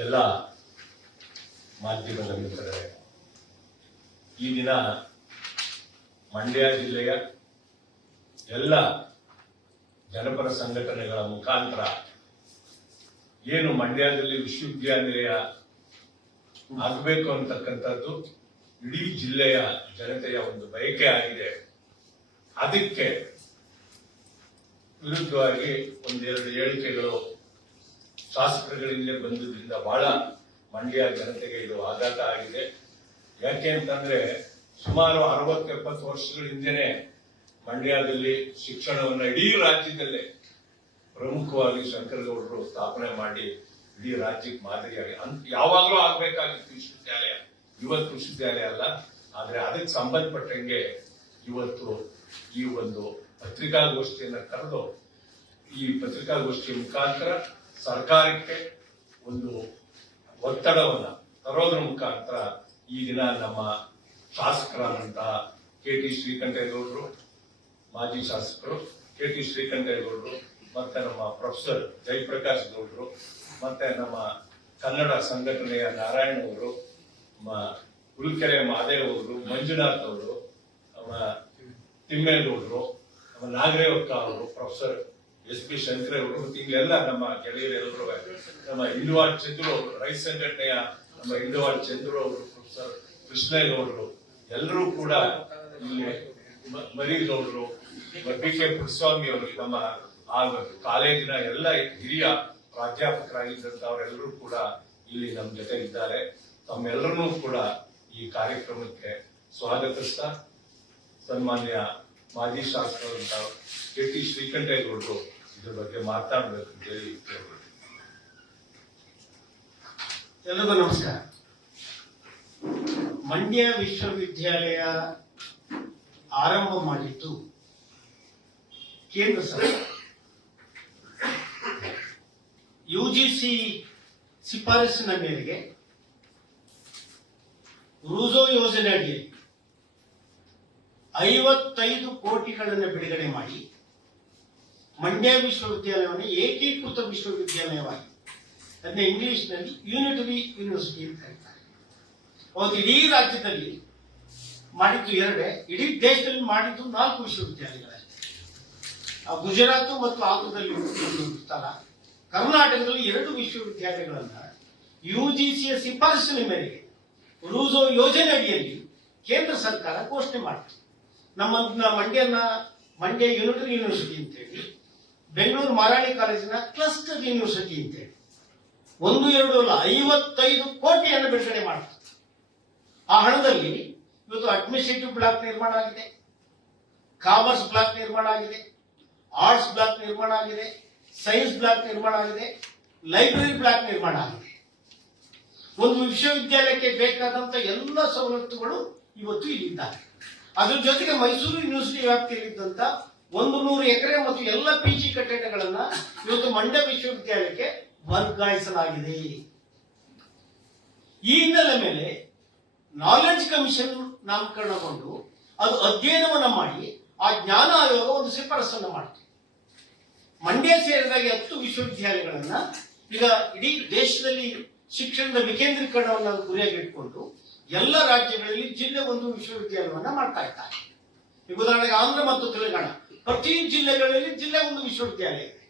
ಎಲ್ಲ ಮಾಧ್ಯಮದ ಮಿತ್ರರೇ, ಈ ದಿನ ಮಂಡ್ಯ ಜಿಲ್ಲೆಯ ಎಲ್ಲ ಜನಪರ ಸಂಘಟನೆಗಳ ಮುಖಾಂತರ ಏನು ಮಂಡ್ಯದಲ್ಲಿ ವಿಶ್ವವಿದ್ಯಾನಿಲಯ ಆಗಬೇಕು ಅಂತಕ್ಕಂಥದ್ದು ಇಡೀ ಜಿಲ್ಲೆಯ ಜನತೆಯ ಒಂದು ಬಯಕೆ ಆಗಿದೆ. ಅದಕ್ಕೆ ವಿರುದ್ಧವಾಗಿ ಒಂದೆರಡು ಹೇಳಿಕೆಗಳು ಶಾಸಕರುಗಳಿಂದ ಬಂದಿದ್ದರಿಂದ ಬಹಳ ಮಂಡ್ಯ ಜನತೆಗೆ ಇದು ಆಘಾತ ಆಗಿದೆ. ಯಾಕೆ ಅಂತಂದ್ರೆ ಸುಮಾರು 60-70 ವರ್ಷಗಳ ಹಿಂದೆನೆ ಮಂಡ್ಯದಲ್ಲಿ ಶಿಕ್ಷಣವನ್ನ ಇಡೀ ರಾಜ್ಯದಲ್ಲೇ ಪ್ರಮುಖವಾಗಿ ಶಂಕರಗೌಡರು ಸ್ಥಾಪನೆ ಮಾಡಿ ಇಡೀ ರಾಜ್ಯಕ್ಕೆ ಮಾದರಿಯಾಗಿ ಯಾವಾಗಲೂ ಆಗ್ಬೇಕಾಗಿತ್ತು ವಿಶ್ವವಿದ್ಯಾಲಯ. ಇವತ್ತು ವಿಶ್ವವಿದ್ಯಾಲಯ ಅಲ್ಲ, ಆದ್ರೆ ಅದಕ್ಕೆ ಸಂಬಂಧಪಟ್ಟಂಗೆ ಇವತ್ತು ಈ ಒಂದು ಪತ್ರಿಕಾಗೋಷ್ಠಿಯನ್ನ ಕರೆದು ಈ ಪತ್ರಿಕಾಗೋಷ್ಠಿಯ ಮುಖಾಂತರ ಸರ್ಕಾರಕ್ಕೆ ಒಂದು ಒತ್ತಡವನ್ನ ತರೋದ್ರ ಮುಖಾಂತರ ಈ ದಿನ ನಮ್ಮ ಶಾಸಕರಾದಂತಹ ಕೆ.ಟಿ. ಶ್ರೀಕಂಠೇಗೌಡರು, ಮಾಜಿ ಶಾಸಕರು ಕೆ.ಟಿ. ಶ್ರೀಕಂಠೇಗೌಡರು, ಮತ್ತೆ ನಮ್ಮ ಪ್ರೊಫೆಸರ್ ಜಯಪ್ರಕಾಶ್ ಗೌಡರು, ಮತ್ತೆ ನಮ್ಮ ಕನ್ನಡ ಸಂಘಟನೆಯ ನಾರಾಯಣ ಅವರು, ಹುಲ್ಕೆರೆ ಮಹಾದೇವ್ ಅವರು, ಮಂಜುನಾಥ್ ಅವರು, ನಮ್ಮ ತಿಮ್ಮೇಗೌಡರು, ನಮ್ಮ ನಾಗರೇವಕ್ಕ ಅವರು, ಪ್ರೊಫೆಸರ್ ಎಸ್.ಪಿ. ಶಂಕರ್ ಅವರು, ಮತ್ತೆ ಇಲ್ಲೆಲ್ಲ ನಮ್ಮ ಗೆಳೆಯರೆಲ್ಲರೂ, ನಮ್ಮ ಇಂಡುವಾಳ ಚಂದ್ರು ಅವರು, ರೈತ ಸಂಘಟನೆಯ ನಮ್ಮ ಇಂಡುವಾಳ ಚಂದ್ರು ಅವರು, ಪ್ರೊಫೆಸರ್ ಕೃಷ್ಣೇಗೌಡರು, ಎಲ್ಲರೂ ಕೂಡ ಇಲ್ಲಿ ಮರಿಗೌಡರು, ಬಿ.ಕೆ. ಪುಟ್ಟಸ್ವಾಮಿ ಅವರು, ನಮ್ಮ ಆ ಕಾಲೇಜಿನ ಎಲ್ಲ ಹಿರಿಯ ಪ್ರಾಧ್ಯಾಪಕರಾಗಿದ್ದಂತವರೆಲ್ಲರೂ ಕೂಡ ಇಲ್ಲಿ ನಮ್ಮ ಜೊತೆ ಇದ್ದಾರೆ. ತಮ್ಮೆಲ್ಲರನ್ನೂ ಕೂಡ ಈ ಕಾರ್ಯಕ್ರಮಕ್ಕೆ ಸ್ವಾಗತಿಸ್ತಾ ಸನ್ಮಾನ್ಯ ಮಾಜಿ ಶಾಸಕರಾದಂತ ಕೆ.ಟಿ. ಶ್ರೀಕಂಠೇಗೌಡರು ಇದ್ರ ಬಗ್ಗೆ ಮಾತಾಡಬೇಕು ಅಂತ ಹೇಳಿ ಕೇಳ್ಬೋದು. ಎಲ್ಲರಿಗೂ ನಮಸ್ಕಾರ. ಮಂಡ್ಯ ವಿಶ್ವವಿದ್ಯಾಲಯ ಆರಂಭ ಮಾಡಿದ್ದು ಕೇಂದ್ರ ಸರ್ಕಾರ. ಯುಜಿಸಿ ಶಿಫಾರಸಿನ ಮೇರೆಗೆ ರೂಸೋ ಯೋಜನೆ ಅಡಿಯಲ್ಲಿ 55 ಕೋಟಿಗಳನ್ನು ಬಿಡುಗಡೆ ಮಾಡಿ ಮಂಡ್ಯ ವಿಶ್ವವಿದ್ಯಾಲಯವನ್ನು ಏಕೀಕೃತ ವಿಶ್ವವಿದ್ಯಾಲಯವಾಗಿ, ಅದನ್ನ ಇಂಗ್ಲಿಷ್ನಲ್ಲಿ ಯೂನಿಟರಿ ಯೂನಿವರ್ಸಿಟಿ ಅಂತ ಹೇಳ್ತಾರೆ. ಅವತ್ತು ಇಡೀ ರಾಜ್ಯದಲ್ಲಿ ಮಾಡಿದ್ದು 2, ಇಡೀ ದೇಶದಲ್ಲಿ ಮಾಡಿದ್ದು 4 ವಿಶ್ವವಿದ್ಯಾಲಯಗಳಾಗಿದೆ. ಗುಜರಾತ್ ಮತ್ತು ಆಂಧ್ರದಲ್ಲಿ ಒಂದು ಸ್ಥಳ, ಕರ್ನಾಟಕದಲ್ಲಿ 2 ವಿಶ್ವವಿದ್ಯಾಲಯಗಳನ್ನ ಯುಜಿಸಿಯ ಶಿಫಾರಸಿನ ಮೇರೆಗೆ ರೂಸೋ ಯೋಜನೆ ಅಡಿಯಲ್ಲಿ ಕೇಂದ್ರ ಸರ್ಕಾರ ಘೋಷಣೆ ಮಾಡಿತು. ನಮ್ಮ ಮಂಡ್ಯ ಯೂನಿಟರಿ ಯೂನಿವರ್ಸಿಟಿ ಅಂತೇಳಿ, ಬೆಂಗಳೂರು ಮಹಾರಾಣಿ ಕಾಲೇಜಿನ ಕ್ಲಸ್ಟರ್ ಯೂನಿವರ್ಸಿಟಿ ಅಂತೇಳಿ 1-2 ಅಲ್ಲ 55 ಕೋಟಿಯನ್ನು ಬಿಡುಗಡೆ ಮಾಡಿತು. ಆ ಹಣದಲ್ಲಿ ಇವತ್ತು ಅಡ್ಮಿನಿಸ್ಟ್ರೇಟಿವ್ ಬ್ಲಾಕ್ ನಿರ್ಮಾಣ ಆಗಿದೆ, ಕಾಮರ್ಸ್ ಬ್ಲಾಕ್ ನಿರ್ಮಾಣ ಆಗಿದೆ, ಆರ್ಟ್ಸ್ ಬ್ಲಾಕ್ ನಿರ್ಮಾಣ ಆಗಿದೆ, ಸೈನ್ಸ್ ಬ್ಲಾಕ್ ನಿರ್ಮಾಣ ಆಗಿದೆ, ಲೈಬ್ರರಿ ಬ್ಲಾಕ್ ನಿರ್ಮಾಣ ಆಗಿದೆ. ಒಂದು ವಿಶ್ವವಿದ್ಯಾಲಯಕ್ಕೆ ಬೇಕಾದಂತ ಎಲ್ಲ ಸವಲತ್ತುಗಳು ಇವತ್ತು ಇಲ್ಲಿದ್ದಾರೆ. ಅದ್ರ ಜೊತೆಗೆ ಮೈಸೂರು ಯೂನಿವರ್ಸಿಟಿ ವ್ಯಾಪ್ತಿಯಲ್ಲಿದ್ದಂತ 100 ಎಕರೆ ಮತ್ತು ಎಲ್ಲ ಪಿಜಿ ಕಟ್ಟಡಗಳನ್ನ ಇವತ್ತು ಮಂಡ್ಯ ವಿಶ್ವವಿದ್ಯಾಲಯಕ್ಕೆ ವರ್ಗಾಯಿಸಲಾಗಿದೆ. ಈ ಹಿನ್ನೆಲೆ ಮೇಲೆ ನಾಲೆಡ್ಜ್ ಕಮಿಷನ್ ನಾಮಕರಣಗೊಂಡು ಅದು ಅಧ್ಯಯನವನ್ನ ಮಾಡಿ ಆ ಜ್ಞಾನ ಆಯೋಗ ಒಂದು ಶಿಫಾರಸನ್ನು ಮಾಡಿತು. ಮಂಡ್ಯ ಸೇರಿದಾಗ 10 ವಿಶ್ವವಿದ್ಯಾಲಯಗಳನ್ನ ಈಗ ಇಡೀ ದೇಶದಲ್ಲಿ ಶಿಕ್ಷಣದ ವಿಕೇಂದ್ರೀಕರಣವನ್ನು ಗುರಿಯಾಗಿಟ್ಕೊಂಡು ಎಲ್ಲ ರಾಜ್ಯಗಳಲ್ಲಿ ಜಿಲ್ಲೆ ಒಂದು ವಿಶ್ವವಿದ್ಯಾಲಯವನ್ನ ಮಾಡ್ತಾ ಇದ್ದಾರೆ. ಈಗ ಉದಾಹರಣೆಗೆ ಆಂಧ್ರ ಮತ್ತು ತೆಲಂಗಾಣ ಪ್ರತಿ ಜಿಲ್ಲೆಗಳಲ್ಲಿ ಜಿಲ್ಲೆ ಒಂದು ವಿಶ್ವವಿದ್ಯಾಲಯ ಇದೆ.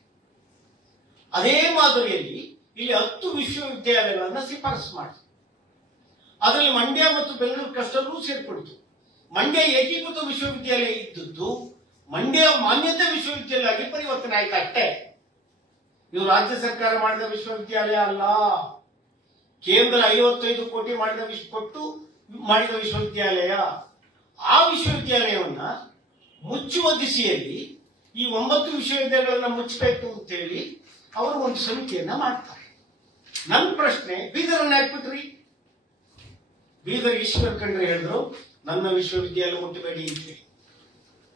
ಅದೇ ಮಾದರಿಯಲ್ಲಿ ಇಲ್ಲಿ 10 ವಿಶ್ವವಿದ್ಯಾಲಯಗಳನ್ನ ಶಿಫಾರಸು ಮಾಡಿ ಅದರಲ್ಲಿ ಮಂಡ್ಯ ಮತ್ತು ಬೆಂಗಳೂರು ಕ್ಲಸ್ಟರ್ಗೂ ಸೇರ್ಪಡಿತು. ಮಂಡ್ಯ ಏಕೀಕೃತ ವಿಶ್ವವಿದ್ಯಾಲಯ ಇದ್ದದ್ದು ಮಂಡ್ಯ ಮಾನ್ಯತೆ ವಿಶ್ವವಿದ್ಯಾಲಯ ಆಗಿ ಪರಿವರ್ತನೆ ಆಯ್ತು ಅಷ್ಟೇ. ಇದು ರಾಜ್ಯ ಸರ್ಕಾರ ಮಾಡಿದ ವಿಶ್ವವಿದ್ಯಾಲಯ ಅಲ್ಲ. ಕೇಂದ್ರ 55 ಕೋಟಿ ಕೊಟ್ಟು ಮಾಡಿದ ವಿಶ್ವವಿದ್ಯಾಲಯ. ಆ ವಿಶ್ವವಿದ್ಯಾಲಯವನ್ನ ಮುಚ್ಚುವ ದಿಸೆಯಲ್ಲಿ ಈ 9 ವಿಶ್ವವಿದ್ಯಾಲಯಗಳನ್ನ ಮುಚ್ಚಬೇಕು ಅಂತೇಳಿ ಅವರು ಒಂದು ಸಮಿತಿಯನ್ನ ಮಾಡ್ತಾರೆ. ನನ್ನ ಪ್ರಶ್ನೆ, ಬೀದರನ್ನ ಹಾಕ್ಬಿಟ್ರಿ? ಬೀದರ್ ಈಶ್ವರ್ ಖಂಡ್ರೆ ಹೇಳಿದ್ರು ನನ್ನ ವಿಶ್ವವಿದ್ಯಾಲಯ ಮುಟ್ಟಬೇಡಿ ಅಂತೇಳಿ.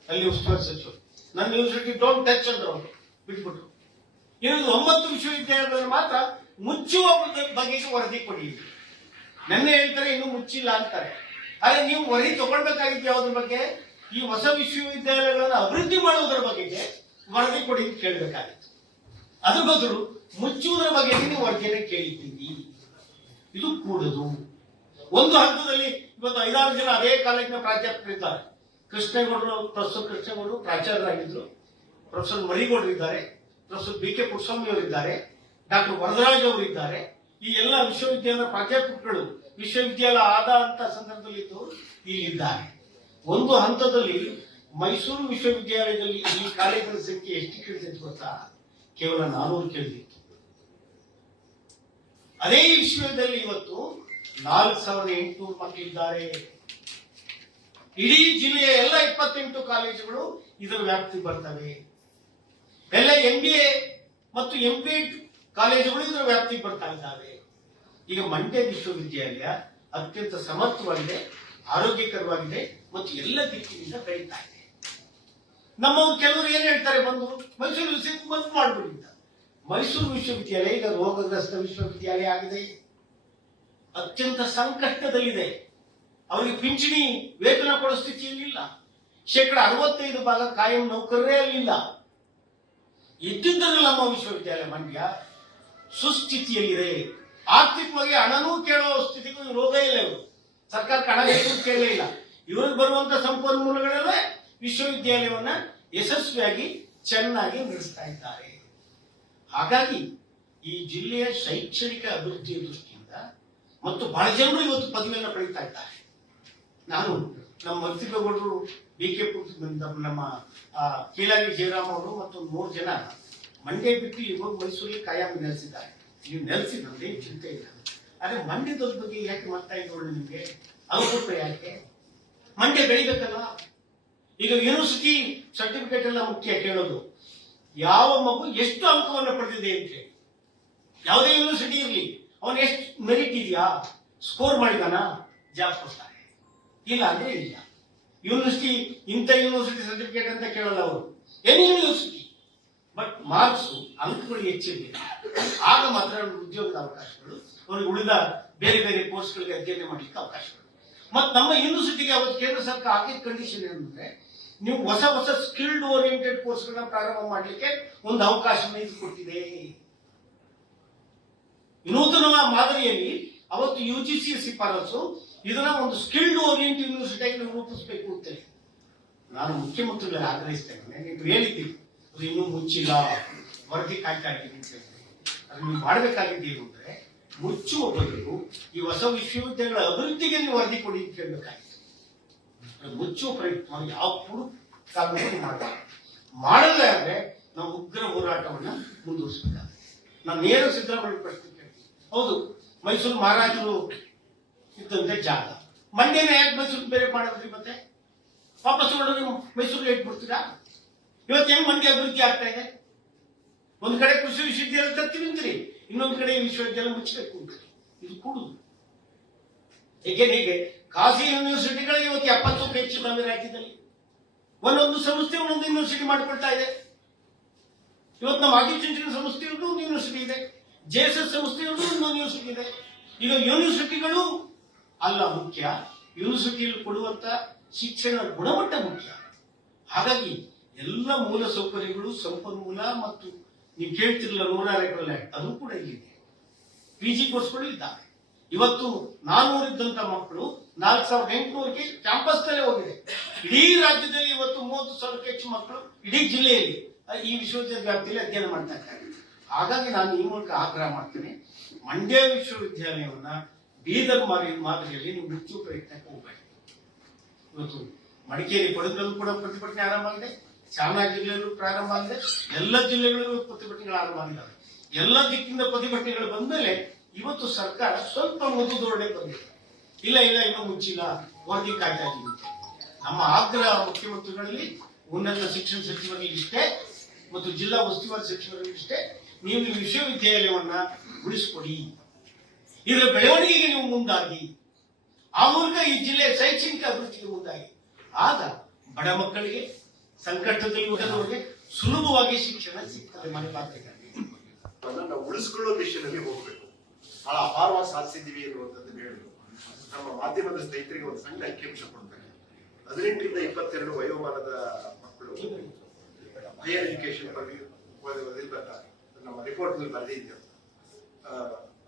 ಅಲ್ಲಿ ಉಸ್ತುವಾರಿ ಸಚಿವರು ನನ್ನ ಯೂನಿವರ್ಸಿಟಿ ಡೋಂಟ್ ಟಚ್ ಅಂದ್ರು, ಅವರು ಬಿಟ್ಬಿಟ್ರು. ಇನ್ನು 9 ವಿಶ್ವವಿದ್ಯಾಲಯಗಳನ್ನು ಮಾತ್ರ ಮುಚ್ಚುವ ಬಗೆಗೆ ವರದಿ ಕೊಡಿ. ನೆನ್ನೆ ಹೇಳ್ತಾರೆ ಇನ್ನು ಮುಚ್ಚಿಲ್ಲ ಅಂತಾರೆ. ಆದ್ರೆ ನೀವು ವರದಿ ತಗೊಳ್ಬೇಕಾಗಿತ್ತು ಯಾವುದ್ರ ಬಗ್ಗೆ? ಈ ಹೊಸ ವಿಶ್ವವಿದ್ಯಾಲಯಗಳನ್ನು ಅಭಿವೃದ್ಧಿ ಮಾಡುವುದರ ಬಗೆಗೆ ವರದಿ ಕೊಡಿ ಅಂತ ಕೇಳಬೇಕಾಗಿತ್ತು. ಅದ್ರ ಬದಲು ಮುಚ್ಚುವುದರ ಬಗ್ಗೆ ನೀವು ವರದಿಯನ್ನು ಕೇಳಿದ್ದೀವಿ. ಇದು ಕೂಡದು. ಒಂದು ಹಂತದಲ್ಲಿ ಇವತ್ತು 5-6 ಜನ ಅದೇ ಕಾಲೇಜಿನ ಪ್ರಾಧ್ಯಾಪಕರಿದ್ದಾರೆ. ಕೃಷ್ಣೇಗೌಡರು, ಪ್ರೊಫೆಸರ್ ಕೃಷ್ಣೇಗೌಡರು ಪ್ರಾಚಾರ್ಯರಾಗಿದ್ದರು, ಪ್ರೊಫೆಸರ್ ಮರಿಗೌಡರು ಇದ್ದಾರೆ, ಪ್ರೊಫೆಸರ್ ಬಿ ಕೆ ಪುಟ್ಟಸ್ವಾಮಿ ಅವರಿದ್ದಾರೆ, ಡಾಕ್ಟರ್ ವರದರಾಜ್ ಅವರು ಇದ್ದಾರೆ. ಈ ಎಲ್ಲ ವಿಶ್ವವಿದ್ಯಾಲಯದ ಪ್ರಾಧ್ಯಾಪಕರು ವಿಶ್ವವಿದ್ಯಾಲಯ ಆದ ಅಂತ ಸಂದರ್ಭದಲ್ಲಿ ಇಲ್ಲಿದ್ದಾರೆ. ಒಂದು ಹಂತದಲ್ಲಿ ಮೈಸೂರು ವಿಶ್ವವಿದ್ಯಾಲಯದಲ್ಲಿ ಈ ಕಾಲೇಜಿನ ಸಂಖ್ಯೆ ಎಷ್ಟು ಕೇಳಿದೆ ಗೊತ್ತಾ? ಕೇವಲ 400 ಕೇಳಿದಿತ್ತು. ಅದೇ ವಿಶ್ವವಿದ್ಯಾಲಯದಲ್ಲಿ ಇವತ್ತು 4800 ಮಕ್ಕಳಿದ್ದಾರೆ. ಇಡೀ ಜಿಲ್ಲೆಯ ಎಲ್ಲ 28 ಕಾಲೇಜುಗಳು ಇದರ ವ್ಯಾಪ್ತಿ ಬರ್ತವೆ. ಎಲ್ಲ MBA ಮತ್ತು MBA ಕಾಲೇಜುಗಳು ಇದರ ವ್ಯಾಪ್ತಿ ಬರ್ತಾ ಇದ್ದಾವೆ. ಈಗ ಮಂಡ್ಯ ವಿಶ್ವವಿದ್ಯಾಲಯ ಅತ್ಯಂತ ಸಮರ್ಥವಾಗಿದೆ, ಆರೋಗ್ಯಕರವಾಗಿದೆ ಮತ್ತು ಎಲ್ಲ ದಿಕ್ಕಿನಿಂದ ಬೆಳೀತಾ ಇದೆ. ನಮ್ಮವರು ಕೆಲವರು ಏನ್ ಹೇಳ್ತಾರೆ, ಬಂದು ಮೈಸೂರು ವಿಶ್ವವಿದ್ಯಾಲಯ ಬಂದ್ ಮಾಡ್ಬಿಡಿ ಅಂತ. ಮೈಸೂರು ವಿಶ್ವವಿದ್ಯಾಲಯ ಈಗ ರೋಗಗ್ರಸ್ತ ವಿಶ್ವವಿದ್ಯಾಲಯ ಆಗಿದೆ, ಅತ್ಯಂತ ಸಂಕಷ್ಟದಲ್ಲಿದೆ. ಅವರಿಗೆ ಪಿಂಚಣಿ ವೇತನ ಕೊಡೋ ಸ್ಥಿತಿಯಲ್ಲಿಲ್ಲ. 65% ಕಾಯಂ ನೌಕರರೇ ಅಲ್ಲಿಲ್ಲ. ಇದ್ದಿದ್ದರೆ ನಮ್ಮ ವಿಶ್ವವಿದ್ಯಾಲಯ ಮಂಡ್ಯ ಸುಸ್ಥಿತಿಯಲ್ಲಿದೆ. ಆರ್ಥಿಕವಾಗಿ ಹಣನೂ ಕೇಳೋ ಸ್ಥಿತಿಗೂ ರೋಗ ಇಲ್ಲ. ಇವರು ಸರ್ಕಾರಕ್ಕೆ ಹಣ ಬೇಕು ಕೇಳಲೇ ಇಲ್ಲ. ಇವ್ರಿಗೆ ಬರುವಂತ ಸಂಪನ್ಮೂಲಗಳೆಲ್ಲ ವಿಶ್ವವಿದ್ಯಾಲಯವನ್ನ ಯಶಸ್ವಿಯಾಗಿ ಚೆನ್ನಾಗಿ ನಡೆಸ್ತಾ ಇದ್ದಾರೆ. ಹಾಗಾಗಿ ಈ ಜಿಲ್ಲೆಯ ಶೈಕ್ಷಣಿಕ ಅಭಿವೃದ್ಧಿಯ ದೃಷ್ಟಿಯಿಂದ ಮತ್ತು ಬಹಳ ಜನರು ಇವತ್ತು ಪದವಿಯನ್ನು ಪಡೀತಾ ಇದ್ದಾರೆ. ನಾನು ನಮ್ಮ ಮರ್ತಿಬೇಗೌಡರು, ಬಿ ಕೆ ನಮ್ಮ ಕೀಲಾರಿ ಜಯರಾಮ್ ಅವರು ಮತ್ತು 3 ಜನ ಮಂಡ್ಯ ಬಿಟ್ಟು ಇವಾಗ ಮೈಸೂರಿಗೆ ಕಾಯಂ ನೆಲೆಸಿದ್ದಾರೆ. ನೀವು ನೆಲೆಸಿದ್ರೆ ಚಿಂತೆ ಇಲ್ಲ. ಆದ್ರೆ ಮಂಡ್ಯದ ಬಗ್ಗೆ ಯಾಕೆ ಮಾತಾಡಿದ್ರು ನಿಮ್ಗೆ ಅವಕಾಶ ಯಾಕೆ? ಮಂಡ್ಯ ಬೆಳಿಬೇಕಲ್ಲ. ಈಗ ಯೂನಿವರ್ಸಿಟಿ ಸರ್ಟಿಫಿಕೇಟ್ ಎಲ್ಲ ಮುಖ್ಯ ಕೇಳೋದು. ಯಾವ ಮಗು ಎಷ್ಟು ಅಂಕವನ್ನು ಪಡೆದಿದೆ ಅಂತ ಹೇಳಿ, ಯಾವುದೇ ಯೂನಿವರ್ಸಿಟಿ ಇರಲಿ, ಅವನು ಎಷ್ಟು ಮೆರಿಟ್ ಇದೆಯಾ, ಸ್ಕೋರ್ ಮಾಡಿದಾನ, ಜಾಬ್ ಕೊಡ್ತಾರೆ. ಇಲ್ಲ ಅಂದ್ರೆ ಇಲ್ಲ. ಯೂನಿವರ್ಸಿಟಿ ಇಂಥ ಯೂನಿವರ್ಸಿಟಿ ಸರ್ಟಿಫಿಕೇಟ್ ಅಂತ ಕೇಳಲ್ಲ ಅವರು, ಎನಿ ಯೂನಿವರ್ಸಿಟಿ. ಬಟ್ ಮಾರ್ಕ್ಸ್ ಅಂಕಗಳು ಹೆಚ್ಚಿರಲಿಲ್ಲ, ಆಗ ಮಾತ್ರ ಉದ್ಯೋಗದ ಅವಕಾಶಗಳು, ಅವರಿಗೆ ಉಳಿದ ಬೇರೆ ಬೇರೆ ಕೋರ್ಸ್ಗಳಿಗೆ ಅಧ್ಯಯನ ಮಾಡಲಿಕ್ಕೆ ಅವಕಾಶಗಳು. ಮತ್ತು ನಮ್ಮ ಯೂನಿವರ್ಸಿಟಿಗೆ ಅವತ್ತು ಕೇಂದ್ರ ಸರ್ಕಾರ ಆಗಿದ್ದ ಕಂಡೀಷನ್ ಏನಂದ್ರೆ, ನೀವು ಹೊಸ ಹೊಸ ಸ್ಕಿಲ್ಡ್ ಓರಿಯೆಂಟೆಡ್ ಕೋರ್ಸ್ಗಳನ್ನ ಪ್ರಾರಂಭ ಮಾಡಲಿಕ್ಕೆ ಒಂದು ಅವಕಾಶವನ್ನು ಇದು ಕೊಟ್ಟಿದೆ. ವಿನೂತನ ಮಾದರಿಯಲ್ಲಿ ಅವತ್ತು UGC ಶಿಫಾರಸು ಇದನ್ನ ಒಂದು ಸ್ಕಿಲ್ಡ್ ಓರಿಯೆಂಟ್ ಯೂನಿವರ್ಸಿಟಿಯಾಗಿ ನೀವು ರೂಪಿಸಬೇಕು ಅಂತೇಳಿ ನಾನು ಮುಖ್ಯಮಂತ್ರಿಗಳಿಗೆ ಆಗ್ರಹಿಸ್ತೇನೆ. ನೀವು ಹೇಳಿದ್ದೀರಿ ಅದು ಇನ್ನೂ ಮುಚ್ಚಿಲ್ಲ, ವರದಿ ಕಾಯ್ತಾ ಇದ್ದೀನಿ ಅಂತ ಹೇಳಿ. ಅದು ನೀವು ಮಾಡಬೇಕಾಗಿದ್ದೇನು ಅಂದ್ರೆ, ಮುಚ್ಚುವ ಬದಲು ಈ ಹೊಸ ವಿಶ್ವವಿದ್ಯಾಲಯಗಳ ಅಭಿವೃದ್ಧಿಗೆ ನೀವು ವರದಿ ಕೊಡಿ ಅಂತ ಕೇಳಬೇಕಾಗಿತ್ತು. ಮುಚ್ಚುವ ಪ್ರಯತ್ನ ಯಾವ ಕಾಲದಲ್ಲಿ ಮಾಡಲ್ಲ ಅಂದ್ರೆ ನಾವು ಉಗ್ರ ಹೋರಾಟವನ್ನ ಮುಂದುವರಿಸಬೇಕಾಗುತ್ತೆ. ನಾನು ನೇರ ಸಿದ್ದರಾಮಯ್ಯ ಪ್ರಶ್ನೆ ಕೇಳ್ತೀನಿ. ಹೌದು, ಮೈಸೂರು ಮಹಾರಾಜರು ಇದ್ದಂತೆ ಜಾಗ, ಮಂಡ್ಯನ ಯಾಕೆ ಮೈಸೂರು ಬೇರೆ ಮಾಡಿದ್ರಿ? ಮತ್ತೆ ವಾಪಸ್ ನೀವು ಮೈಸೂರಿಗೆ ಇಟ್ಬಿಡ್ತೀರಾ? ಇವತ್ತು ಹೆಂಗ್ ಮಂಡ್ಯ ಅಭಿವೃದ್ಧಿ ಆಗ್ತಾ ಇದೆ? ಒಂದ್ ಕಡೆ ಕೃಷಿ ವಿಶ್ವವಿದ್ಯಾಲಯ ತರ್ತೀವಿ ಅಂತೀರಿ, ಇನ್ನೊಂದು ಕಡೆ ವಿಶ್ವವಿದ್ಯಾಲಯ ಮುಚ್ಚಬೇಕು ಅಂತೀರಿ. ಇದು ಕೂಡುದು ಹೇಗೆ? ಖಾಸಗಿ ಯೂನಿವರ್ಸಿಟಿಗಳಿಗೆ ಇವತ್ತು 70ಕ್ಕೂ ಹೆಚ್ಚು ನಮ್ಮ ರಾಜ್ಯದಲ್ಲಿ. ಒಂದೊಂದು ಸಂಸ್ಥೆ ಒಂದೊಂದು ಯೂನಿವರ್ಸಿಟಿ ಮಾಡಿಕೊಳ್ತಾ ಇದೆ. ಇವತ್ತು ನಮ್ಮ ಆದಿಚುಂಚನ ಸಂಸ್ಥೆಯಲ್ಲೂ ಒಂದು ಯೂನಿವರ್ಸಿಟಿ ಇದೆ, JSS ಸಂಸ್ಥೆಯಲ್ಲೂ ಒಂದು ಯೂನಿವರ್ಸಿಟಿ ಇದೆ. ಈಗ ಯೂನಿವರ್ಸಿಟಿಗಳು ಅಲ್ಲ ಮುಖ್ಯ, ಯೂನಿವರ್ಸಿಟಿಯಲ್ಲಿ ಕೊಡುವಂತ ಶಿಕ್ಷಣ ಗುಣಮಟ್ಟ ಮುಖ್ಯ. ಹಾಗಾಗಿ ಎಲ್ಲ ಮೂಲ ಸೌಕರ್ಯಗಳು, ಸಂಪನ್ಮೂಲ ಮತ್ತು ನೀವು ಕೇಳ್ತಿರಲ್ಲ 106 ಎಕರೆ ಅದು ಕೂಡ ಇಲ್ಲಿದೆ. PG ಕೋರ್ಸ್ಗಳು ಇದ್ದಾವೆ. ಇವತ್ತು 400 ಇದ್ದಂತ ಮಕ್ಕಳು 4800ಕ್ಕೆ ಕ್ಯಾಂಪಸ್ ನಲ್ಲೇ ಹೋಗಿದೆ. ಇಡೀ ರಾಜ್ಯದಲ್ಲಿ ಇವತ್ತು 30,000ಕ್ಕೆ ಹೆಚ್ಚು ಮಕ್ಕಳು ಇಡೀ ಜಿಲ್ಲೆಯಲ್ಲಿ ಈ ವಿಶ್ವವಿದ್ಯಾಲಯ ವ್ಯಾಪ್ತಿಯಲ್ಲಿ ಅಧ್ಯಯನ ಮಾಡ್ತಾ ಇದ್ದಾರೆ. ಹಾಗಾಗಿ ನಾನು ಈ ಮೂಲಕ ಆಗ್ರಹ ಮಾಡ್ತೇನೆ, ಮಂಡ್ಯ ವಿಶ್ವವಿದ್ಯಾಲಯವನ್ನ ಬೀದರ್ ಮಾದರಿಯಲ್ಲಿ ನೀವು ಮುಚ್ಚುವ ಪ್ರಯತ್ನಕ್ಕೆ ಹೋಗಬೇಕು. ಇವತ್ತು ಮಡಿಕೇರಿ, ಕೊಡಗಿನಲ್ಲೂ ಕೂಡ ಪ್ರತಿಭಟನೆ ಆರಂಭ ಆಗಿದೆ, ಚಾಮರಾಜ ಜಿಲ್ಲೆಯಲ್ಲೂ ಪ್ರಾರಂಭ ಆಗಿದೆ, ಎಲ್ಲ ಜಿಲ್ಲೆಗಳಲ್ಲೂ ಪ್ರತಿಭಟನೆಗಳು ಆರಂಭ ಆಗಿದ್ದಾವೆ. ಎಲ್ಲ ದಿಕ್ಕಿಂದ ಪ್ರತಿಭಟನೆಗಳು ಬಂದ್ಮೇಲೆ ಇವತ್ತು ಸರ್ಕಾರ ಸ್ವಲ್ಪ ಮೃದು ಧೋರಣೆ ಬಂದಿದೆ. ಇಲ್ಲ ಇನ್ನೂ ಮುಚ್ಚಿಲ್ಲ, ವರದಿ ಕಾಯ್ತಾ ಇದ್ದೀವಿ. ನಮ್ಮ ಆಗ್ರಹ ಮುಖ್ಯಮಂತ್ರಿಗಳಲ್ಲಿ, ಉನ್ನತ ಶಿಕ್ಷಣ ಸಚಿವರಲ್ಲಿ ಇಷ್ಟೇ ಮತ್ತು ಜಿಲ್ಲಾ ಉಸ್ತುವಾರಿ ಸಚಿವರಲ್ಲಿ ಇಷ್ಟೇ, ನೀವು ಈ ವಿಶ್ವವಿದ್ಯಾಲಯವನ್ನ ಉಳಿಸಿಕೊಡಿ, ಇದರ ಬೆಳವಣಿಗೆಗೆ ನೀವು ಮುಂದಾಗಿ, ಆ ಮೂಲಕ ಈ ಜಿಲ್ಲೆಯ ಶೈಕ್ಷಣಿಕ ಅಭಿವೃದ್ಧಿಗೆ ಮುಂದಾಗಿ. ಆಗ ಬಡ ಮಕ್ಕಳಿಗೆ, ಸಂಕಷ್ಟದಲ್ಲಿ ಉಳಿದವರಿಗೆ ಸುಲಭವಾಗಿ ಶಿಕ್ಷಣ ಸಿಗ್ತದೆ. ಮನೆ ಪಾತ್ರೆಗಾಗಿ ನಾವು ಉಳಿಸ್ಕೊಳ್ಳೋ ದಿಶೆಯಲ್ಲಿ ಹೋಗ್ಬೇಕು. ಬಹಳ ಅಪಾರವಾಗಿ ಸಾಧಿಸಿದ್ದೀವಿ ಅನ್ನುವಂಥದ್ದು ಹೇಳಿದ್ರು. ನಮ್ಮ ಮಾಧ್ಯಮದ ಸ್ನೇಹಿತರಿಗೆ ಒಂದು ಸಣ್ಣ ಅಂಕಿಅಂಶ ಕೊಡ್ತಾರೆ. 18 ರಿಂದ 22 ವಯೋಮಾನದ ಮಕ್ಕಳು ಹೈಯರ್ ಎಜುಕೇಶನ್ ನಮ್ಮ ರಿಪೋರ್ಟ್ ನಲ್ಲಿ ಬರೆದಿದ್ದೇವೆ.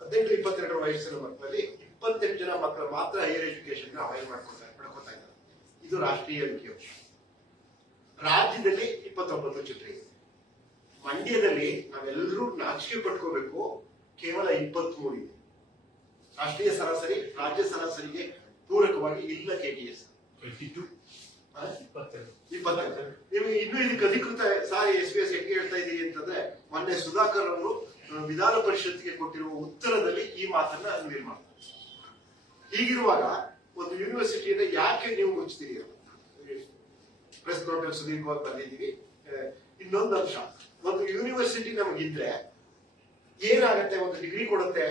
18-22 ವಯಸ್ಸಿನ ಮಕ್ಕಳಲ್ಲಿ 28 ಜನ ಮಕ್ಕಳು ಮಾತ್ರ ಹೈಯರ್ ಎಜುಕೇಶನ್ ಪಡ್ಕೊತಾ ಇದ್ದಾರೆ. ಇದು ರಾಷ್ಟ್ರೀಯ ಅಂಕಿಅಂಶ. ರಾಜ್ಯದಲ್ಲಿ 29 ಚಿತ್ರ ಇದೆ. ಮಂಡ್ಯದಲ್ಲಿ ನಾವೆಲ್ಲರೂ ನಾಚಿಕೆ ಪಟ್ಕೋಬೇಕು, ಕೇವಲ 23 ಇದೆ. ರಾಷ್ಟ್ರೀಯ ಸರಾಸರಿ ರಾಜ್ಯ ಸರಾಸರಿಗೆ ಪೂರಕವಾಗಿ ಇಲ್ಲ. KTS 22. ನಿಮಗೆ ಇನ್ನೂ ಇದಕ್ಕೆ ಅಧಿಕೃತ ಸಾರಿ SBS ಹೆಂಗೆ ಹೇಳ್ತಾ ಇದೀರಿ ಅಂತಂದ್ರೆ, ಮೊನ್ನೆ ಸುಧಾಕರ್ ಅವರು ವಿಧಾನ ಪರಿಷತ್ಗೆ ಕೊಟ್ಟಿರುವ ಉತ್ತರದಲ್ಲಿ ಈ ಮಾತನ್ನ ಅನ್ವಯ ಮಾಡ್ತಾರೆ. ಹೀಗಿರುವಾಗ ಒಂದು ಯೂನಿವರ್ಸಿಟಿಯನ್ನ ಯಾಕೆ ನೀವು ಮುಚ್ತೀರಿ? ಪ್ರೆಸ್ ನೋಟಲ್ಲಿ ಸುದೀರ್ಘವಾಗಿ ಬಂದಿದ್ದೀವಿ. ಇನ್ನೊಂದು ಅಂಶ, ಒಂದು ಯೂನಿವರ್ಸಿಟಿ ನಮಗಿದ್ರೆ ಏನಾಗತ್ತೆ? ಒಂದು ಡಿಗ್ರಿ ಕೊಡುತ್ತೆ.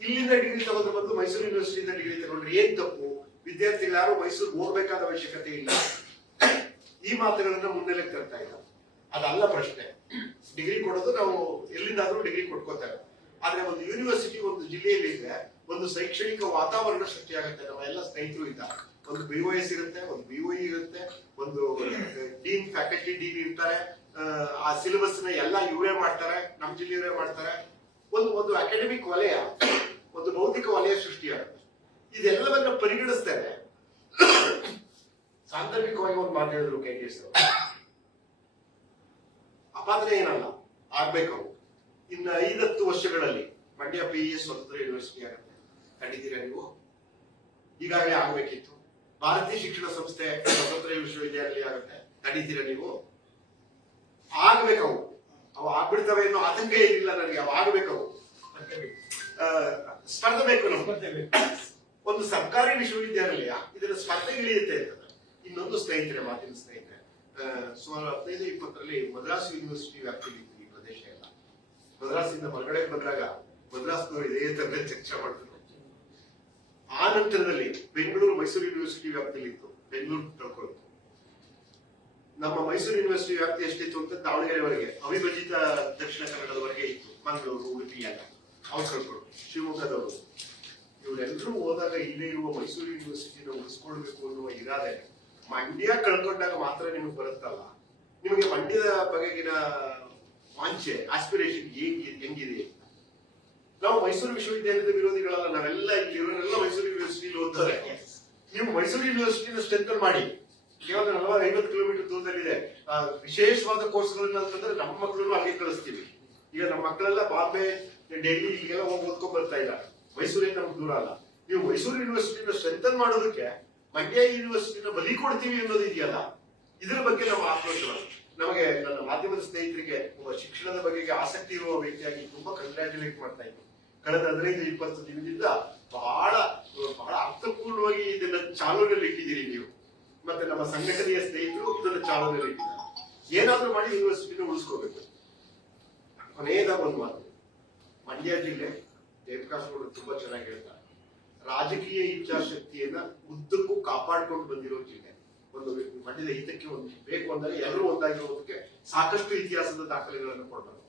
ಇಲ್ಲಿಂದ ಡಿಗ್ರಿ ತಗೊಂಡು ಬಂದು ಮೈಸೂರು ಯೂನಿವರ್ಸಿಟಿಯಿಂದ ಡಿಗ್ರಿ ತಗೊಂಡ್ರೆ ಏನ್ ತಪ್ಪು? ವಿದ್ಯಾರ್ಥಿಗಳು ಯಾರು ಮೈಸೂರು ಹೋಗ್ಬೇಕಾದ ಅವಶ್ಯಕತೆ ಇಲ್ಲ. ಈ ಮಾತುಗಳನ್ನ ಮುನ್ನೆಲೆಗೆ ತರ್ತಾ ಇಲ್ಲ. ಅದಲ್ಲ ಪ್ರಶ್ನೆ. ಡಿಗ್ರಿ ಕೊಡೋದು ನಾವು ಎಲ್ಲಿಂದಾದ್ರೂ ಡಿಗ್ರಿ ಕೊಟ್ಕೋತೇವೆ. ಆದ್ರೆ ಒಂದು ಯೂನಿವರ್ಸಿಟಿ ಒಂದು ಜಿಲ್ಲೆಯಲ್ಲಿ ಇದ್ರೆ ಒಂದು ಶೈಕ್ಷಣಿಕ ವಾತಾವರಣ ಸೃಷ್ಟಿಯಾಗುತ್ತೆ. ನಮ್ಮ ಎಲ್ಲ ಸ್ನೇಹಿತರು ಇದ್ದಾರೆ. ಒಂದು BOS ಇರುತ್ತೆ, ಒಂದು BOE ಇರುತ್ತೆ, ಒಂದು ಡೀನ್ ಫ್ಯಾಕಲ್ಟಿ ಡೀನ್ ಇರ್ತಾರೆ. ಆ ಸಿಲೆಬಸ್ ನ ಎಲ್ಲ ಇವರೇ ಮಾಡ್ತಾರೆ, ನಮ್ಮ ಜಿಲ್ಲೆಯವರೇ ಮಾಡ್ತಾರೆ. ಒಂದು ಅಕಾಡೆಮಿಕ್ ವಲಯ, ಒಂದು ಭೌತಿಕ ವಲಯ ಸೃಷ್ಟಿಯಾಗುತ್ತೆ. ಇದೆಲ್ಲವನ್ನ ಪರಿಗಣಿಸ್ತೇನೆ. ಸಾಂದರ್ಭಿಕವಾಗಿ ಒಂದು ಮಾತು ಹೇಳಿದ್ರು KTS ಅಪಾದ್ರೆ ಏನಲ್ಲ, ಆಗ್ಬೇಕು. ಇನ್ನು 5-10 ವರ್ಷಗಳಲ್ಲಿ ಮಂಡ್ಯ PES ಸ್ವತಂತ್ರ ಯೂನಿವರ್ಸಿಟಿ ಆಗುತ್ತೆ. ಕಂಡಿದ್ದೀರಾ ನೀವು? ಈಗಾಗಲೇ ಆಗ್ಬೇಕಿತ್ತು. ಭಾರತೀಯ ಶಿಕ್ಷಣ ಸಂಸ್ಥೆ ಸ್ವತಂತ್ರ ವಿಶ್ವವಿದ್ಯಾಲಯ ಆಗುತ್ತೆ. ಕಂಡಿದ್ದೀರಾ ನೀವು? ಆಗ್ಬೇಕವು. ಅವು ಆಗ್ಬಿಡ್ತವೆ ಅನ್ನೋ ಆತಂಕ ಏನಿಲ್ಲ ನನಗೆ. ಅವು ಆಗ್ಬೇಕವು. ಸ್ಪರ್ಧೆ ಬೇಕು ನಮ್ಗೆ. ಒಂದು ಸರ್ಕಾರಿ ವಿಶ್ವವಿದ್ಯಾಲಯ ಇದರ ಸ್ಪರ್ಧೆಗೆ ಇಳಿಯುತ್ತೆ ಅಂತ. ಇನ್ನೊಂದು ಸ್ನೇಹಿತರೆ, ಮಾತಿನ ಸ್ನೇಹಿತರೆ, ಸುಮಾರು 15-20ರಲ್ಲಿ ಮದ್ರಾಸ್ ಯೂನಿವರ್ಸಿಟಿ ವ್ಯಾಪ್ತಿಯಲ್ಲಿ ಈ ಪ್ರದೇಶ ಎಲ್ಲ. ಮದ್ರಾಸಿಂದ ಹೊರಗಡೆ ಬಂದಾಗ ಮದ್ರಾಸ್ನವರು ಇದೇ ತರ ಚರ್ಚೆ ಮಾಡ್ತಾರೆ. ಆ ನಂತರದಲ್ಲಿ ಬೆಂಗಳೂರು ಮೈಸೂರು ಯೂನಿವರ್ಸಿಟಿ ವ್ಯಾಪ್ತಿಯಲ್ಲಿ ಇತ್ತು. ಬೆಂಗಳೂರು ಕಳ್ಕೊಳ್ತು. ನಮ್ಮ ಮೈಸೂರು ಯೂನಿವರ್ಸಿಟಿ ವ್ಯಾಪ್ತಿ ಎಷ್ಟಿತ್ತು ಅಂತ ದಾವಣಗೆರೆವರೆಗೆ, ಅವಿಭಜಿತ ದಕ್ಷಿಣ ಕನ್ನಡದವರೆಗೆ ಇತ್ತು. ಮಂಗಳೂರು, ಉಡುಪಿ ಎಲ್ಲ ಅವ್ರು ಕಳ್ಕೊಳು. ಶಿವಮೊಗ್ಗದವರು ಇವರೆಲ್ಲರೂ ಹೋದಾಗ ಇಲ್ಲೇ ಇರುವ ಮೈಸೂರು ಯೂನಿವರ್ಸಿಟಿನ ಉಳಿಸ್ಕೊಳ್ಬೇಕು ಅನ್ನುವ ಇರಾದೆ. ಮಂಡ್ಯ ಕಳ್ಕೊಂಡಾಗ ಮಾತ್ರ ನಿಮಗೆ ಬರುತ್ತಲ್ಲ. ನಿಮಗೆ ಮಂಡ್ಯದ ಬಗೆಗಿನ ವಾಂಚೆ, ಆಸ್ಪಿರೇಷನ್ ಹೆಂಗಿದೆ? ನಾವು ಮೈಸೂರು ವಿಶ್ವವಿದ್ಯಾಲಯದ ವಿರೋಧಿಗಳಲ್ಲ. ನಾವೆಲ್ಲ ಇಲ್ಲಿರೋರೆಲ್ಲ ಮೈಸೂರು ಯೂನಿವರ್ಸಿಟಿ ಓದ್ತಾರೆ. ನೀವು ಮೈಸೂರು ಯೂನಿವರ್ಸಿಟಿನ ಸ್ಟ್ರೆಂಥನ್ ಮಾಡಿ. ಕೇವಲ 40-50 ಕಿಲೋಮೀಟರ್ ದೂರದಲ್ಲಿದೆ. ವಿಶೇಷವಾದ ಕೋರ್ಸ್ಗಳನ್ನ ಅಂತಂದ್ರೆ ನಮ್ಮ ಮಕ್ಕಳನ್ನು ಅಲ್ಲಿಗೆ ಕಳಿಸ್ತೀವಿ. ಈಗ ನಮ್ಮ ಮಕ್ಕಳೆಲ್ಲ ಬಾಂಬೆ, ಡೆಲ್ಲಿ ಇಲ್ಲಿಗೆಲ್ಲ ಹೋಗಿ ಓದ್ಕೊಂಡ್ ಬರ್ತಾ ಇಲ್ಲ. ಮೈಸೂರಿಂದ ನಮ್ಗೆ ದೂರ ಅಲ್ಲ. ನೀವು ಮೈಸೂರು ಯೂನಿವರ್ಸಿಟಿನ ಸ್ಟ್ರೆಂಥನ್ ಮಾಡೋದಕ್ಕೆ ಮಂಡ್ಯ ಯೂನಿವರ್ಸಿಟಿನ ಬಲಿ ಕೊಡ್ತೀವಿ ಅನ್ನೋದು ಇದೆಯಲ್ಲ, ಇದರ ಬಗ್ಗೆ ನಮ್ಮ ಆಕ್ರೋಶ. ನಮಗೆ ನನ್ನ ಮಾಧ್ಯಮದ ಸ್ನೇಹಿತರಿಗೆ ಒಬ್ಬ ಶಿಕ್ಷಣದ ಬಗೆಗೆ ಆಸಕ್ತಿ ಇರುವ ವ್ಯಕ್ತಿಯಾಗಿ ತುಂಬಾ ಕಂಗ್ರ್ಯಾಚುಲೇಟ್ ಮಾಡ್ತಾ ಇದ್ದೀನಿ. ಕಳೆದ 15-20 ದಿನದಿಂದ ಬಹಳ ಬಹಳ ಅರ್ಥಪೂರ್ಣವಾಗಿ ಇದನ್ನ ಚಾಲನೆಯಲ್ಲಿ ಇಟ್ಟಿದ್ದೀರಿ ನೀವು. ಮತ್ತೆ ನಮ್ಮ ಸಂಘಟನೆಯ ಸ್ನೇಹಿತರು ಇದನ್ನ ಚಾಲನೆಯಲ್ಲಿ ಇಟ್ಟಿದ್ದಾರೆ. ಏನಾದ್ರೂ ಮಾಡಿ ಯೂನಿವರ್ಸಿಟಿನ ಉಳಿಸ್ಕೋಬೇಕು. ಕೊನೆಯದಾಗ ಒಂದು ಮಾತು, ಮಂಡ್ಯ ಜಿಲ್ಲೆ ಜಯಪ್ರಕಾಶ್ ಅವರು ತುಂಬಾ ಚೆನ್ನಾಗಿ ಹೇಳ್ತಾರೆ. ರಾಜಕೀಯ ಇಚ್ಛಾಶಕ್ತಿಯನ್ನ ಉದ್ದಕ್ಕೂ ಕಾಪಾಡ್ಕೊಂಡು ಬಂದಿರೋ ಜಿಲ್ಲೆ. ಒಂದು ಮಂಡ್ಯದ ಹಿತಕ್ಕೆ ಒಂದು ಬೇಕು ಅಂದಾಗ ಎಲ್ಲರೂ ಒಂದಾಗಿರೋದಕ್ಕೆ ಸಾಕಷ್ಟು ಇತಿಹಾಸದ ದಾಖಲೆಗಳನ್ನು ಕೊಡಬೇಕು.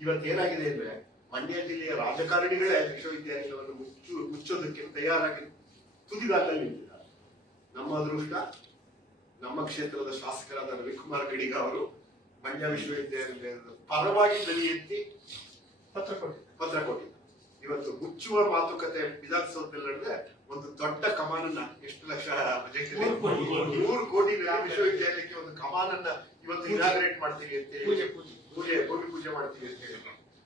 ಇವತ್ತೇನಾಗಿದೆ ಅಂದ್ರೆ, ಮಂಡ್ಯ ಜಿಲ್ಲೆಯ ರಾಜಕಾರಣಿಗಳೇ ವಿಶ್ವವಿದ್ಯಾಲಯವನ್ನು ಮುಚ್ಚೋದಕ್ಕೆ ತಯಾರಾಗಿ ತುದಿಗಾಲಲ್ಲಿ ನಿಂತಿದ್ದಾರೆ. ನಮ್ಮ ಅದೃಷ್ಟ, ನಮ್ಮ ಕ್ಷೇತ್ರದ ಶಾಸಕರಾದ ರವಿಕುಮಾರ್ ಗಡಿಗ ಅವರು ಮಂಡ್ಯ ವಿಶ್ವವಿದ್ಯಾಲಯದ ಪರವಾಗಿ ಧ್ವನಿ ಎತ್ತಿ ಪತ್ರ ಕೊಟ್ಟಿದ್ದಾರೆ. ಇವತ್ತು ಮುಚ್ಚುವ ಮಾತುಕತೆ ವಿಧಾನಸೌಧದಲ್ಲಿ ನಡೆದ್ರೆ ಒಂದು ದೊಡ್ಡ ಕಮಾನನ್ನ, ಎಷ್ಟು ಲಕ್ಷ ಬಜೆಟ್, 100 ಕೋಟಿ ವಿಶ್ವವಿದ್ಯಾಲಯಕ್ಕೆ ಒಂದು ಕಮಾನನ್ನ ಇವತ್ತು ಇನಾಗ್ರೇಟ್ ಮಾಡ್ತೀವಿ ಅಂತ ಹೇಳಿ, ಭೂಮಿ ಪೂಜೆ ಮಾಡ್ತೀವಿ ಅಂತ ಹೇಳಿ.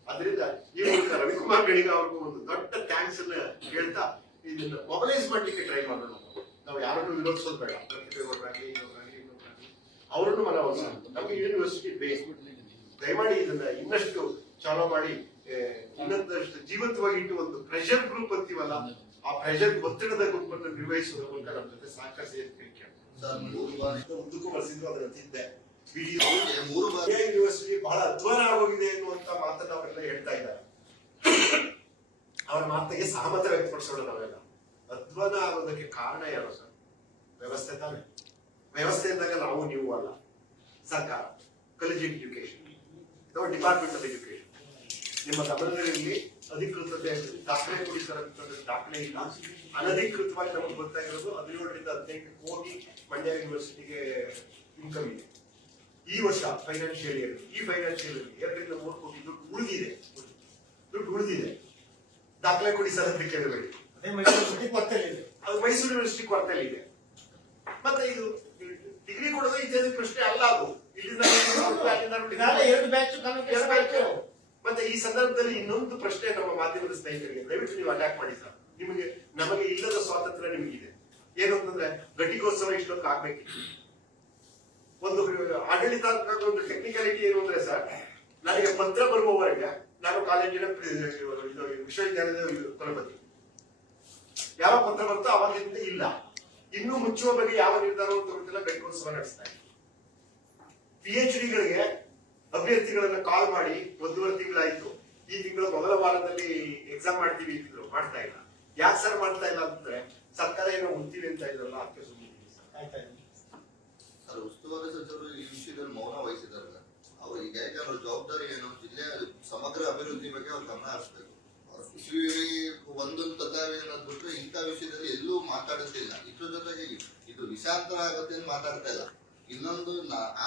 ಅದರಿಂದ ಈ ಮೂಲಕ ರವಿಕುಮಾರ್ ಗಡಿಗ ಅವ್ರಿಗೂ ಒಂದು ದೊಡ್ಡ ಥ್ಯಾಂಕ್ಸ್ ಅನ್ನ ಹೇಳ್ತಾ ಇದನ್ನ ಮೊಬಲೈಸ್ ಮಾಡ್ಲಿಕ್ಕೆ ಟ್ರೈ ಮಾಡೋಣ. ನಾವು ಯಾರನ್ನು ವಿರೋಧಿಸೋದು ಬೇಡ. ಪ್ರತಿಭೆಗಳಾಗಲಿ ಅವರನ್ನು ಮನವೊಲಿಸೋಣ. ನಮ್ಗೆ ಯೂನಿವರ್ಸಿಟಿ ಬೇಕು. ದಯಮಾಡಿ ಇದನ್ನ ಇನ್ನಷ್ಟು ಚಾಲೂ ಮಾಡಿ ಇನ್ನೊಂದಷ್ಟು ಜೀವಂತವಾಗಿ ಇಟ್ಟು ಒಂದು ಪ್ರೆಷರ್ ಗ್ರೂಪ್ ಅಂತೀವಲ್ಲ, ಆ ಪ್ರೆಷರ್ ಒತ್ತಡದ ಗುಂಪನ್ನು ನಿರ್ವಹಿಸುವ ಮೂಲಕ ನಮ್ಮ ಜೊತೆ ಸಹಕರಿಸಿ ಮುಂದಕ್ಕೂ ಬರೆಸಿದ್ರು. ಅದರ ತಿದ್ದೆ ಯೂನಿವರ್ಸಿಟಿ ಬಹಳ ಅಧ್ವಾನ ಆಗೋಗಿದೆ ಎನ್ನುವಂತ ಮಾತನ್ನ ಅವರೆಲ್ಲ ಹೇಳ್ತಾ ಇದ್ದಾರೆ. ಅವರ ಮಾತಿಗೆ ಸಹಮತ ವ್ಯಕ್ತಪಡಿಸೋಣ. ನಾವೆಲ್ಲ ಅಧ್ವಾನ ಆಗೋದಕ್ಕೆ ಕಾರಣ ಯಾರು ಸರ್? ವ್ಯವಸ್ಥೆ ತಾನೆ. ವ್ಯವಸ್ಥೆ ಅಂದಾಗ ನಾವು ನೀವು ಅಲ್ಲ, ಸರ್ಕಾರ, ಕಾಲೇಜಿಯೇಟ್ ಎಜುಕೇಶನ್ ಅಥವಾ ಡಿಪಾರ್ಟ್ಮೆಂಟ್ ಆಫ್ ಎಜುಕೇಶನ್. ನಿಮ್ಮ ಗಮನದಲ್ಲಿ ಅಧಿಕೃತತೆ ದಾಖಲೆ ಕೊಡಿಸೋಂಥದ್ದು ದಾಖಲೆ ಇಲ್ಲ. ಅನಧಿಕೃತವಾಗಿ ನಮಗೆ ಗೊತ್ತಾಗಿರೋದು 17-18 ಕೋಟಿ ಮಂಡ್ಯ ಯೂನಿವರ್ಸಿಟಿಗೆ ಇನ್ಕಮ್ ಇದೆ. ಈ ವರ್ಷ ಫೈನಾನ್ಷಿಯಲ್ ಇಯರ್, ಈ ಫೈನಾನ್ಷಿಯಲ್ 2-3 ಕೋಟಿ ದುಡ್ಡು ಉಳಿದಿದೆ. ದಾಖಲೆ ಕೊಡಿ ಸರ್ ಅಂತ ಕೇಳಬೇಡಿ. ಅದೇ ಮೈಸೂರು ಗೊತ್ತಿಲ್ಲ. ಅದು ಮೈಸೂರು ಯೂನಿವರ್ಸಿಟಿ ಕೊರತೆಯಲ್ಲಿ ಇದೆ. ಮತ್ತೆ ಇದು ಡಿಗ್ರಿ ಕೊಡೋದು ಇತ್ಯಾದಿ ಪ್ರಶ್ನೆ ಅಲ್ಲ. ಅದು ಇಲ್ಲಿಂದ ನಾಳೆ 2 ಬ್ಯಾಚ್ ಕಲಿಸಬೇಕು. ಮತ್ತೆ ಈ ಸಂದರ್ಭದಲ್ಲಿ ಇನ್ನೊಂದು ಪ್ರಶ್ನೆ ನಮ್ಮ ಮಾಧ್ಯಮದ ಸ್ನೇಹಿತರಿಗೆ, ದಯವಿಟ್ಟು ನೀವು ಅಟ್ಯಾಕ್ ಮಾಡಿ ಸರ್. ನಮಗೆ ಇಲ್ಲದ ಸ್ವಾತಂತ್ರ್ಯ ನಿಮಗಿದೆ. ಏನು ಅಂತಂದ್ರೆ ಘಟಿಕೋತ್ಸವ ಇಷ್ಟೊಂದು ಆಗ್ಬೇಕಿತ್ತು. ಒಂದು ಆಡಳಿತಾತ್ಮಕ ಒಂದು ಟೆಕ್ನಿಕಾಲಿಟಿ ಏನು ಅಂದ್ರೆ ಸರ್, ನನಗೆ ಪತ್ರ ಬರುವವರೆಗೆ ನಾನು ಕಾಲೇಜಿನ ವಿಶ್ವವಿದ್ಯಾಲಯದ ಕುಲಪತಿ. ಯಾವ ಪತ್ರ ಬರುತ್ತೋ ಅವಾಗಿಂದ ಇಲ್ಲ. ಇನ್ನು ಮುಚ್ಚುವ ಬಗ್ಗೆ ಯಾವ ನಿರ್ಧಾರವೂ ತಗೊಳ್ತಿಲ್ಲ. ಘಟಿಕೋತ್ಸವ ನಡೆಸ್ತಾ ಇದೆ. PhDಗಳಿಗೆ ಅಭ್ಯರ್ಥಿಗಳನ್ನ ಕಾಲ್ ಮಾಡಿ 1.5 ತಿಂಗಳಾಯ್ತು. ಈ ತಿಂಗಳ ಮೊದಲ ವಾರದಲ್ಲಿ ಎಕ್ಸಾಮ್ ಮಾಡ್ತೀವಿ ಅಂತಿದ್ರು, ಮಾಡ್ತಾ ಇಲ್ಲ. ಯಾಕೆ ಸರ್ ಮಾಡ್ತಾ ಇಲ್ಲ ಅಂತಂದ್ರೆ ಸರ್ಕಾರ ಏನೋ ಉಂತೀವಿ ಅಂತ ಇದ್ರಲ್ಲ, ಅದಕ್ಕೆ ಸುಮ್ಮನೆ ಸರ್. ಉಸ್ತುವಾರಿ ಸಚಿವರು ಈ ವಿಷಯದಲ್ಲಿ ಮೌನ ವಹಿಸಿದಾರಲ್ಲ, ಅವ್ರು ಈಗ ಅವ್ರ ಜವಾಬ್ದಾರಿ ಏನು? ಜಿಲ್ಲೆಯ ಸಮಗ್ರ ಅಭಿವೃದ್ಧಿ ಬಗ್ಗೆ ಅವ್ರು ಗಮನ ಹರಿಸಬೇಕು. ಕೃಷಿ ಒಂದೊಂದು ತದಾವಿ ಅನ್ನೋದು ಬಿಟ್ರೆ ಇಂಥ ವಿಷಯದಲ್ಲಿ ಎಲ್ಲೂ ಮಾತಾಡುತ್ತಿಲ್ಲ. ಇದ್ರ ಜೊತೆಗೆ ಇದು ವಿಷಾಂತರ ಆಗುತ್ತೆ ಅಂತ ಮಾತಾಡ್ತಾ ಇಲ್ಲ. ಇನ್ನೊಂದು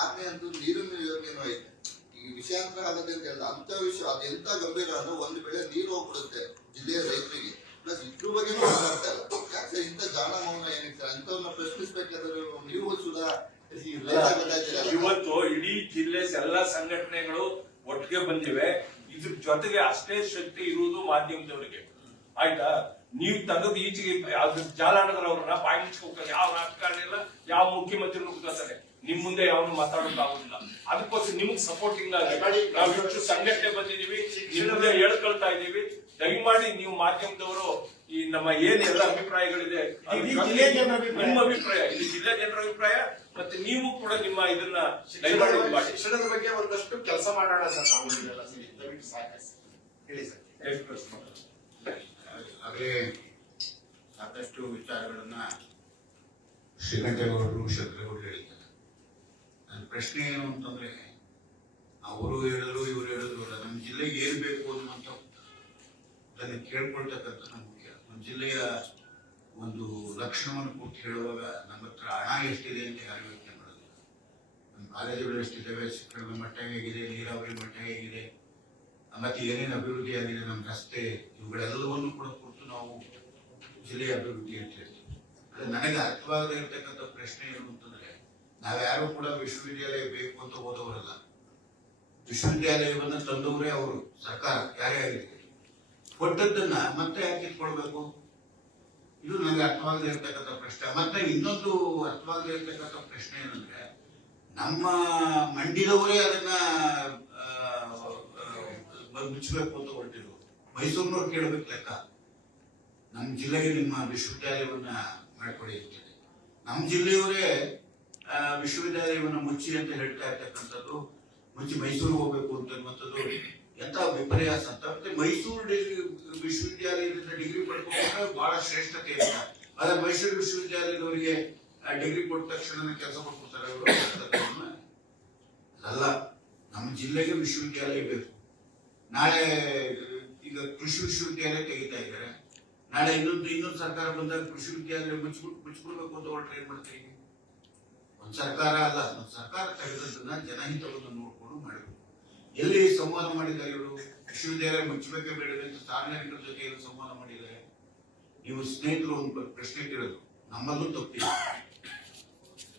6ನೇ ಅಂತೂ ನೀರಿನ ಯೋಜನೆನೂ ಐತೆ. ಈ ವಿಷಯಾಂತರ ಆಗುತ್ತೆ ಅಂತ ಹೇಳಿದ ಅಂತ ವಿಷಯ ಅದು ಎಂತ ಗಂಭೀರ ಅಂದ್ರೆ, ಒಂದು ಬೆಳೆ ನೀರು ಹೋಗ್ಬಿಡುತ್ತೆ ಜಿಲ್ಲೆಯ ರೈತರಿಗೆ, ಪ್ಲಸ್ ಇದ್ರ ಬಗ್ಗೆ ಮಾತಾಡ್ತಾ ಇಲ್ಲ. ಯಾಕೆ ಇಂಥ ಜಾಣ ಮೌನ ಏನಿರ್ತಾರೆ ಅಂತವ್ರನ್ನ ಪ್ರಶ್ನಿಸ್ಬೇಕಾದ್ರೆ ನೀವು ಸುಧಾ ಇವತ್ತು ಇಡೀ ಜಿಲ್ಲೆ ಎಲ್ಲ ಸಂಘಟನೆಗಳು ಒಟ್ಟಿಗೆ ಬಂದಿವೆ. ಇದ್ರ ಜೊತೆಗೆ ಅಷ್ಟೇ ಶಕ್ತಿ ಇರುವುದು ಮಾಧ್ಯಮದವರಿಗೆ. ಆಯ್ತಾ? ನೀವು ತೆಗೆದು ಈಚೆಗೆ ಜಾಲಾಟದವ್ರನ್ನ ಬಾಯಿ ಮುಚ್ಕೋತಾರೆ. ಯಾವ ರಾಜಕಾರಣ ಇಲ್ಲ, ಯಾವ ಮುಖ್ಯಮಂತ್ರಿಗಳು ಕೂತ್ಕೊತಾರೆ. ನಿಮ್ ಮುಂದೆ ಯಾವನು ಮಾತಾಡೋಕ್ಕಾಗುದಿಲ್ಲ. ಅದಕ್ಕೋಸ್ಕರ ನಿಮ್ಗೆ ಸಪೋರ್ಟಿಂಗ್ ಆಗಿ ನಾವು ಇಷ್ಟು ಸಂಘಟನೆ ಬಂದಿದೀವಿ, ನಿಮ್ಮದೇ ಹೇಳ್ಕೊಳ್ತಾ ಇದೀವಿ. ದಯಮಾಡಿ ನೀವು ಮಾಧ್ಯಮದವರು ಈ ನಮ್ಮ ಏನೆಲ್ಲ ಅಭಿಪ್ರಾಯಗಳಿದೆ, ನಿಮ್ಮ ಅಭಿಪ್ರಾಯ, ಇಲ್ಲಿ ಜಿಲ್ಲೆ ಜನರ ಅಭಿಪ್ರಾಯ, ಮತ್ತೆ ನೀವು ಕೂಡ ನಿಮ್ಮ ಇದನ್ನ ಶಿಕ್ಷಣದ ಬಗ್ಗೆ ಒಂದಷ್ಟು ಕೆಲಸ ಮಾಡೋಣ ಸರ್. ದಯವಿಟ್ಟು ಸಾಕಾಗಿ ಹೇಳಿ ಸರ್. ಹಾಗೆ ಸಾಕಷ್ಟು ವಿಚಾರಗಳನ್ನ ಶ್ರೀಕಂಠೇಗೌಡರು, ಶಂಕರೇಗೌಡರು ಹೇಳಿದ್ದಾರೆ. ನನ್ನ ಪ್ರಶ್ನೆ ಏನು ಅಂತಂದ್ರೆ, ಅವರು ಹೇಳಿದ್ರು ಇವರು ಹೇಳಿದ್ರು, ನಮ್ಮ ಜಿಲ್ಲೆಗೆ ಏನ್ ಬೇಕು ಅನ್ನುವಂಥ ಅದನ್ನು ಕೇಳ್ಕೊಳ್ತಕ್ಕಂಥ ಮುಖ್ಯ. ನಮ್ಮ ಜಿಲ್ಲೆಯ ಒಂದು ಲಕ್ಷಣವನ್ನು ಕೂತು ಹೇಳುವಾಗ ನಮ್ಮ ಹತ್ರ ಹಣ ಎಷ್ಟಿದೆ ಅಂತ ಯಾರು ಯೋಚನೆ ಮಾಡೋದಿಲ್ಲ. ನಮ್ಮ ಕಾಲೇಜುಗಳು ಎಷ್ಟಿದ್ದಾವೆ, ಶಿಕ್ಷಣದ ಮಟ್ಟ ಹೇಗಿದೆ, ನೀರಾವರಿ ಮಟ್ಟ ಹೇಗಿದೆ, ಮತ್ತೆ ಏನೇನು ಅಭಿವೃದ್ಧಿ ಆಗಿದೆ, ನಮ್ಮ ರಸ್ತೆ, ಇವುಗಳೆಲ್ಲವನ್ನು ಕೂಡ ಕುರಿತು ನಾವು ಜಿಲ್ಲೆಯ ಅಭಿವೃದ್ಧಿ ಅಂತ ಹೇಳ್ತೀವಿ. ಅದು ನನಗೆ ಅರ್ಥವಾಗದೇ ಇರತಕ್ಕಂಥ ಪ್ರಶ್ನೆ ಏನು ಅಂತಂದ್ರೆ, ನಾವ್ಯಾರು ಕೂಡ ವಿಶ್ವವಿದ್ಯಾಲಯ ಬೇಕು ಅಂತ ಓದೋರಲ್ಲ. ವಿಶ್ವವಿದ್ಯಾಲಯವನ್ನು ತಂದವರೇ ಅವರು, ಸರ್ಕಾರ ಯಾರೇ ಆಗಿರ್ತೀವಿ. ಕೊಟ್ಟದ್ದನ್ನ ಮತ್ತೆ ಯಾಕೆ ಇಟ್ಕೊಳ್ಬೇಕು? ಇದು ನನಗೆ ಅರ್ಥವಾಗದೇ ಇರತಕ್ಕಂಥ ಪ್ರಶ್ನೆ. ಮತ್ತೆ ಇನ್ನೊಂದು ಅರ್ಥವಾಗದೇ ಇರತಕ್ಕಂಥ ಪ್ರಶ್ನೆ ಏನಂದ್ರೆ, ನಮ್ಮ ಮಂಡ್ಯದವರೇ ಅದನ್ನ ಮುಚ್ಚಬೇಕು ಅಂತ ಹೊರಟಿರು. ಮೈಸೂರಿನವ್ರು ಕೇಳಬೇಕು ಲೆಕ್ಕ, ನಮ್ಮ ಜಿಲ್ಲೆಗೆ ನಿಮ್ಮ ವಿಶ್ವವಿದ್ಯಾಲಯವನ್ನ ಮಾಡ್ಕೊಡಿ ಅಂತೇಳಿ. ನಮ್ಮ ಜಿಲ್ಲೆಯವರೇ ವಿಶ್ವವಿದ್ಯಾಲಯವನ್ನ ಮುಚ್ಚಿ ಅಂತ ಹೇಳ್ತಾ ಇರ್ತಕ್ಕಂಥದ್ದು, ಮುಚ್ಚಿ ಮೈಸೂರಿಗೆ ಹೋಗ್ಬೇಕು ಅಂತನ್ನುವಂಥದ್ದು ಎಂತ ವಿಪರ್ಯಾಸ ಅಂತ. ಮತ್ತೆ ಮೈಸೂರು ವಿಶ್ವವಿದ್ಯಾಲಯದಿಂದ ಡಿಗ್ರಿ ಪಡ್ಕೊಂಡ್ರೆ ಬಹಳ ಶ್ರೇಷ್ಠತೆ ಇಲ್ಲ. ಆದ್ರೆ ಮೈಸೂರು ವಿಶ್ವವಿದ್ಯಾಲಯದವರಿಗೆ ಡಿಗ್ರಿ ಕೊಟ್ಟ ತಕ್ಷಣ ಕೆಲಸ ಮಾಡ್ಕೊಡ್ತಾರೆ ಅವರು. ಅಲ್ಲ, ನಮ್ಮ ಜಿಲ್ಲೆಗೆ ವಿಶ್ವವಿದ್ಯಾಲಯ ಬೇಕು. ನಾಳೆ ಈಗ ಕೃಷಿ ವಿಶ್ವವಿದ್ಯಾಲಯ ತೆಗಿತಾ ಇದ್ದಾರೆ. ನಾಳೆ ಇನ್ನೊಂದು ಸರ್ಕಾರ ಬಂದಾಗ ಕೃಷಿ ವಿದ್ಯಾಲಯ ಮುಚ್ಚಿಬಿಡ್ಬೇಕು ಅಂತ ಹೊರಟ್ರೆ ಏನ್ ಮಾಡ್ತೀವಿ? ಒಂದು ಸರ್ಕಾರ ಅಲ್ಲ, ಒಂದು ಸರ್ಕಾರ ತೆಗೆದದ್ದನ್ನ ಜನಹಿತವನ್ನು ನೋಡ್ಕೊಂಡು ಮಾಡಬೇಕು. ಎಲ್ಲಿ ಸಂವಾದ ಮಾಡಿದ್ದಾರೆ ಇವರು? ವಿಶ್ವವಿದ್ಯಾಲಯ ಮುಚ್ಚಬೇಕೆ ಬೇಡವೆ ಅಂತ ಸಾರ್ವಜನಿಕರ ಜೊತೆ ಸಂವಾದ ಮಾಡಿದ್ದಾರೆ. ನೀವು ಸ್ನೇಹಿತರು ಒಂದು ಪ್ರಶ್ನೆ ಕೇಳೋದು, ನಮ್ಮಲ್ಲೂ ತಪ್ಪಿಲ್ಲ.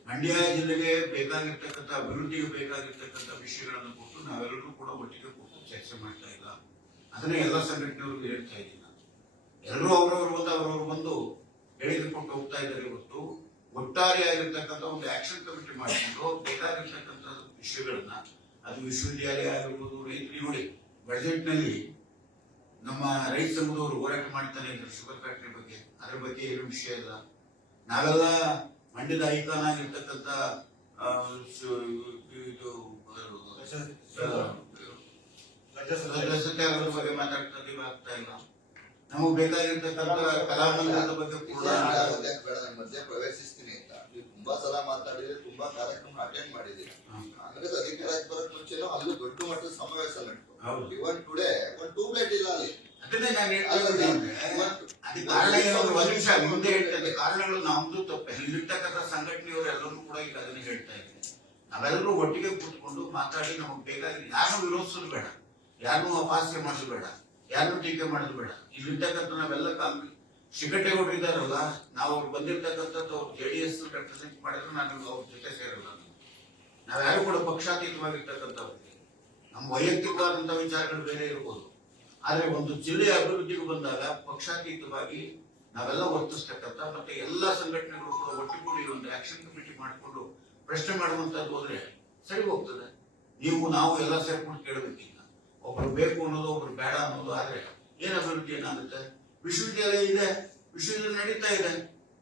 ಮಂಡ್ಯ ಜಿಲ್ಲೆಗೆ ಬೇಕಾಗಿರ್ತಕ್ಕಂಥ ಅಭಿವೃದ್ಧಿಗೆ ಬೇಕಾಗಿರ್ತಕ್ಕಂಥ ವಿಷಯಗಳನ್ನು ಕೊಟ್ಟು ನಾವೆಲ್ಲರೂ ಕೂಡ ಒಟ್ಟಿಗೆ ಕೊಟ್ಟು ಚರ್ಚೆ ಮಾಡ್ತಾ ಇಲ್ಲ. ಅದನ್ನೇ ಎಲ್ಲ ಸಂಘಟನೆಯವ್ರಿಗೂ ಹೇಳ್ತಾ ಇದ್ದೀನಿ. ಎಲ್ಲರೂ ಅವ್ರವ್ರು ಬಂದು ಹೇಳಿಕೆ ಕೊಟ್ಟು ಹೋಗ್ತಾ ಇದ್ದಾರೆ. ಇವತ್ತು ಒಟ್ಟಾರೆ ಆಗಿರ್ತಕ್ಕಂಥ ಒಂದು ಆಕ್ಷನ್ ಕಮಿಟಿ ಮಾಡಿಕೊಂಡು ಬೇಕಾಗಿರ್ತಕ್ಕಂಥ ವಿಷಯಗಳನ್ನ, ಅದು ವಿಶ್ವವಿದ್ಯಾಲಯ ಆಗಿರ್ಬೋದು, ರೈತರಿಗೆ ನೋಡಿ ಬಜೆಟ್ ನಲ್ಲಿ ನಮ್ಮ ರೈತ ಸಂಘದವರು ಹೋರಾಟ ಮಾಡ್ತಾನೆ ಇದ್ದಾರೆ ಶುಗರ್ ಫ್ಯಾಕ್ಟರಿ ಬಗ್ಗೆ. ಅದ್ರ ಬಗ್ಗೆ ಏನು ವಿಷಯ ಇಲ್ಲ. ನಾವೆಲ್ಲ ಮಂಡ್ಯದ ಐಕಾನ್ ಆಗಿರ್ತಕ್ಕಂಥ ಸತ್ಯಾಗ್ರಹದ ಬಗ್ಗೆ ಮಾತಾಡ್ತಾ ಆಗ್ತಾ ಇಲ್ಲ. ನಮಗೆ ಬೇಕಾಗಿರ್ತಕ್ಕಂಥ ಕಲಾಮಂದಿರದ ಬಗ್ಗೆ ಕೂಡ ಮಧ್ಯೆ ಪ್ರವೇಶಿಸ್ತೀನಿ ಅಂತ ನೀವು ತುಂಬಾ ಸಲ ಮಾತಾಡಿದ್ರೆ, ತುಂಬಾ ಕಾರ್ಯಕ್ರಮ ಅಟೆಂಡ್ ಮಾಡಿದ್ದೀರಿ. ಕಾಂಗ್ರೆಸ್ ಅಧಿಕಾರಕ್ಕೆ ಬರೋಕ್ ಮುಂಚೆನೂ ಅಲ್ಲೂ ದೊಡ್ಡ ಮಟ್ಟದ ಸಮಾವೇಶ ನಡೀತು. ಇವನ್ ಟುಡೇ ಒಂದು ಟ್ಯೂಬ್ಲೈಟ್ ಇಲ್ಲ ಅಲ್ಲಿ. ಅದನ್ನೇ ನಾನು ಅದಕ್ಕೆ ಕಾರಣ ಏನು? ಒಂದು ನಿಮಿಷ ಮುಂದೆ ಹೇಳ್ತೇನೆ. ಕಾರಣಗಳು ನಮ್ದು ತಪ್ಪೆ. ಇಲ್ಲಿರ್ತಕ್ಕಂಥ ಸಂಘಟನೆಯವರು ಎಲ್ಲರೂ ಕೂಡ ಈಗ ಅದನ್ನ ಹೇಳ್ತಾ ಇದ್ದಾರೆ. ನಾವೆಲ್ಲರೂ ಒಟ್ಟಿಗೆ ಕೂತ್ಕೊಂಡು ಮಾತಾಡಿ ನಮಗೆ ಬೇಕಾಗಿ ಯಾರನ್ನು ವಿರೋಧಿಸೋದು ಬೇಡ, ಯಾರನ್ನೂ ಅಪಹಾಸ್ಯ ಮಾಡೋದು ಬೇಡ. ಯಾರನ್ನು ಟೀಕೆ ಮಾಡೋದು ಬೇಡ. ಇಲ್ಲಿರ್ತಕ್ಕಂಥ ನಾವೆಲ್ಲ ಶಿಖಂಡೇಗೌಡರು ಇದ್ದಾರಲ್ಲ, ನಾವು ಅವ್ರು ಬಂದಿರ್ತಕ್ಕಂಥದ್ದು ಅವ್ರು JDS ರೆಪ್ರೆಸೆಂಟ್ ಮಾಡಿದ್ರು ನಾನು ಅವ್ರ ಜೊತೆ ಸೇರಲ್ಲ. ನಾವ್ಯಾರು ಕೂಡ ಪಕ್ಷಾತೀತವಾಗಿರ್ತಕ್ಕಂಥವ್ರಿಗೆ ನಮ್ಮ ವೈಯಕ್ತಿಕವಾದಂಥ ವಿಚಾರಗಳು ಬೇರೆ ಇರ್ಬೋದು, ಆದ್ರೆ ಒಂದು ಜಿಲ್ಲೆಯ ಅಭಿವೃದ್ಧಿಗೆ ಬಂದಾಗ ಪಕ್ಷಾತೀತವಾಗಿ ನಾವೆಲ್ಲ ವರ್ತಿಸ್ತಕ್ಕಂಥ ಮತ್ತೆ ಎಲ್ಲಾ ಸಂಘಟನೆಗಳು ಕೂಡ ಒಟ್ಟುಗೂಡಿ ಒಂದು ಆಕ್ಷನ್ ಕಮಿಟಿ ಮಾಡಿಕೊಂಡು ಪ್ರಶ್ನೆ ಮಾಡುವಂತದ್ದು ಹೋದ್ರೆ ಸರಿ ಹೋಗ್ತದೆ. ನಾವು ಎಲ್ಲ ಸೇರ್ಕೊಂಡು ಕೇಳಬೇಕಿಲ್ಲ, ಒಬ್ರು ಬೇಕು ಅನ್ನೋದು ಒಬ್ರು ಬೇಡ ಅನ್ನೋದು. ಆದ್ರೆ ಏನ್ ಅಭಿವೃದ್ಧಿ ಏನಾಗುತ್ತೆ? ವಿಶ್ವವಿದ್ಯಾಲಯ ಇದೆ, ವಿಶ್ವವಿದ್ಯಾಲಯ ನಡೀತಾ ಇದೆ,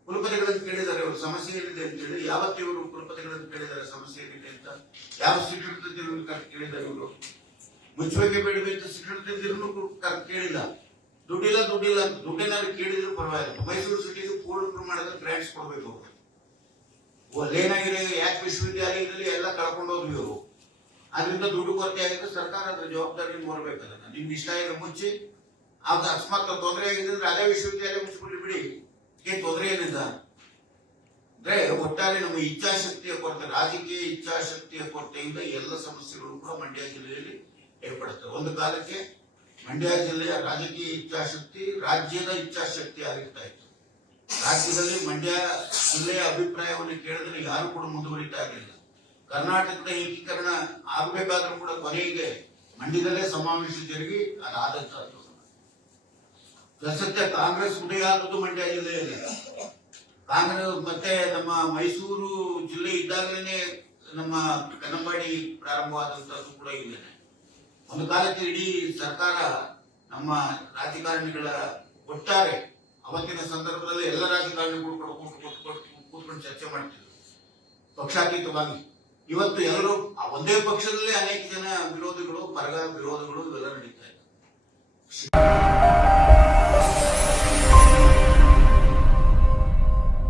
ಕುಲಪತಿಗಳನ್ನು ಕೇಳಿದ್ದಾರೆ ಇವರು ಸಮಸ್ಯೆ ಏನಿದೆ ಅಂತ ಹೇಳಿ. ಯಾವತ್ತು ಇವರು ಕುಲಪತಿಗಳನ್ನು ಕೇಳಿದ್ದಾರೆ ಸಮಸ್ಯೆ ಏನಿದೆ ಅಂತ? ಯಾವ ಶಿಕ್ಷಣ ಕೇಳಿದ್ದಾರೆ ಇವರು? ಮುಚ್ಚುವಿಕೆ ಬೇಡವೆ ಅಂತ ಶಿಕ್ಷಣ ಕೇಳಿಲ್ಲ. ದುಡ್ಡೇನಾದ್ರು ಕೇಳಿದ್ರು ಪರವಾಗಿಲ್ಲ. ಮೈಸೂರು ಸಿಟಿಗೆ ಪೂರ್ಣ ಪ್ರಮಾಣದ ಗ್ರಾಂಟ್ಸ್ ಕೊಡ್ಬೇಕು ಅವರು. ಏನಾಗಿದೆ, ಯಾಕೆ ವಿಶ್ವವಿದ್ಯಾಲಯದಲ್ಲಿ ಎಲ್ಲ ಕಳ್ಕೊಂಡು ಹೋದ್ವಿ ಅವರು. ಅದರಿಂದ ದುಡ್ಡು ಕೊರತೆ ಆಗಿದ್ರೆ ಸರ್ಕಾರ ಅದ್ರ ಜವಾಬ್ದಾರಿಯನ್ನು ಹೊರಬೇಕಲ್ಲ. ನಿಮ್ಗೆ ಇಷ್ಟ ಆಗಿದೆ ಮುಚ್ಚಿ, ಆಗ ಅಕಸ್ಮಾತ್ ತೊಂದರೆ ಆಗಿದೆ ಅಂದ್ರೆ ಅದೇ ವಿಶ್ವವಿದ್ಯಾಲಯ ಮುಚ್ಚಿಬಿಟ್ಟು ಬಿಡಿ, ಏನ್ ತೊಂದರೆ ಏನಿಲ್ಲ. ಅಂದ್ರೆ ಒಟ್ಟಾರೆ ನಮ್ಮ ಇಚ್ಛಾಶಕ್ತಿಯ ಕೊರತೆ, ರಾಜಕೀಯ ಇಚ್ಛಾಶಕ್ತಿಯ ಕೊರತೆಯಿಂದ ಎಲ್ಲ ಸಮಸ್ಯೆಗಳು ಕೂಡ ಮಂಡ್ಯ ಜಿಲ್ಲೆಯಲ್ಲಿ ಏರ್ಪಡುತ್ತವೆ. ಒಂದು ಕಾಲಕ್ಕೆ ಮಂಡ್ಯ ಜಿಲ್ಲೆಯ ರಾಜಕೀಯ ಇಚ್ಛಾಶಕ್ತಿ ರಾಜ್ಯದ ಇಚ್ಛಾಶಕ್ತಿ ಆಗಿರ್ತಾ ಇತ್ತು. ರಾಜ್ಯದಲ್ಲಿ ಮಂಡ್ಯ ಜಿಲ್ಲೆಯ ಅಭಿಪ್ರಾಯವನ್ನು ಕೇಳಿದ್ರೆ ಯಾರು ಕೂಡ ಮುಂದುವರಿತಾ ಇರಲಿಲ್ಲ. ಕರ್ನಾಟಕದ ಏಕೀಕರಣ ಆಗಬೇಕಾದ್ರೂ ಕೂಡ ಕೊನೆಗೆ ಮಂಡ್ಯದಲ್ಲೇ ಸಮಾವೇಶ ಜರುಗಿ ಅದಾದಂತಹದ್ದು. ಸದ್ಯ ಕಾಂಗ್ರೆಸ್ ಉದಯ ಆದದ್ದು ಮಂಡ್ಯ ಜಿಲ್ಲೆಯಲ್ಲಿ. ಕಾಂಗ್ರೆಸ್ ಮತ್ತೆ ನಮ್ಮ ಮೈಸೂರು ಜಿಲ್ಲೆ ಇದ್ದಾಗಲೇ ನಮ್ಮ ಕನ್ನಂಬಾಡಿ ಪ್ರಾರಂಭವಾದಂತಹದ್ದು ಕೂಡ ಇಲ್ಲೇನೆ. ಒಂದು ಕಾಲಕ್ಕೆ ಇಡೀ ಸರ್ಕಾರ ನಮ್ಮ ರಾಜಕಾರಣಿಗಳ ಒಟ್ಟಾರೆ ಅವತ್ತಿನ ಸಂದರ್ಭದಲ್ಲಿ ಎಲ್ಲ ರಾಜಕಾರಣಿಗಳು ಕೂಡ ಕೂತ್ಕೊಂಡು ಚರ್ಚೆ ಮಾಡ್ತಿದ್ರು ಪಕ್ಷಾತೀತವಾಗಿ. ಇವತ್ತು ಎಲ್ಲರೂ ಒಂದೇ ಪಕ್ಷದಲ್ಲೇ ಅನೇಕ ಜನ ವಿರೋಧಿಗಳು, ಪರಗ ವಿರೋಧಗಳು ಇವೆಲ್ಲ ನಡೀತಾ ಇದೆ.